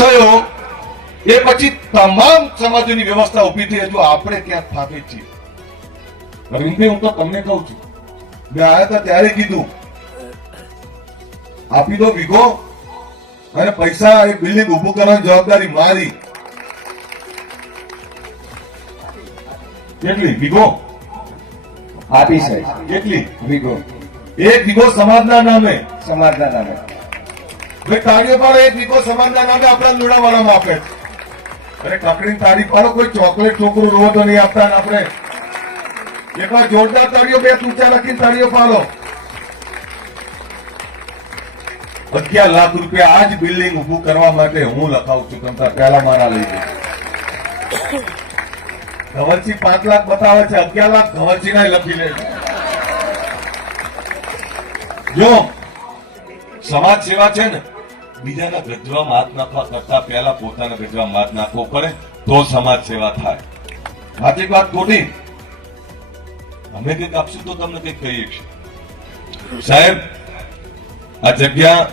થયો એ પછી તમામ સમાજની વ્યવસ્થા ઉભી થઈ. હજુ આપણે ક્યાંક ફાંકી છીએ. રવિન્દ્રભાઈ, હું તો તમને કહું છું, મેં આવ્યા હતા ત્યારે કીધું આપી દો વીઘો અને પૈસા એ બિલ્ડિંગ ઉભું કરવાની જવાબદારી મારી. કેટલી વીઘો આપી છે? કેટલી વીઘો? એક વીઘો સમાજના નામે. સમાજના નામે. ભાઈ તાળીઓ પાડો. એક વીઘો સમાજના નામે આપણા લુણાવાડામાં આપે છે. અને કકડી તાળી પાડો. કોઈ ચોકલેટ છોકરું રોવો તો નહીં આપતા. આપણે એકવાર જોરદાર તાળીઓ, બે ઊંચા રાખીને તાળીઓ પાડો. 11 લાખ રૂપિયા આજ બિલ્ડિંગ ઉભું કરવા માટે હું લખાવું છું. તમતા પહેલા મારા લઈ જાય. ધવલસિંહ 5 લાખ બતાવે છે. 11 લાખ ધવલસિંહ ના લખી લે. જો સમાજ સેવા છે ને, બીજાના ગજવામાં હાથ નાખવા કરતા પહેલા પોતાના ગજવામાં હાથ નાખવો પડે તો સમાજ સેવા થાય. સાચી વાત ખોટી? અમે કંઈક આપશું તો તમને કંઈક કહીએ છીએ. સાહેબ, આ જગ્યા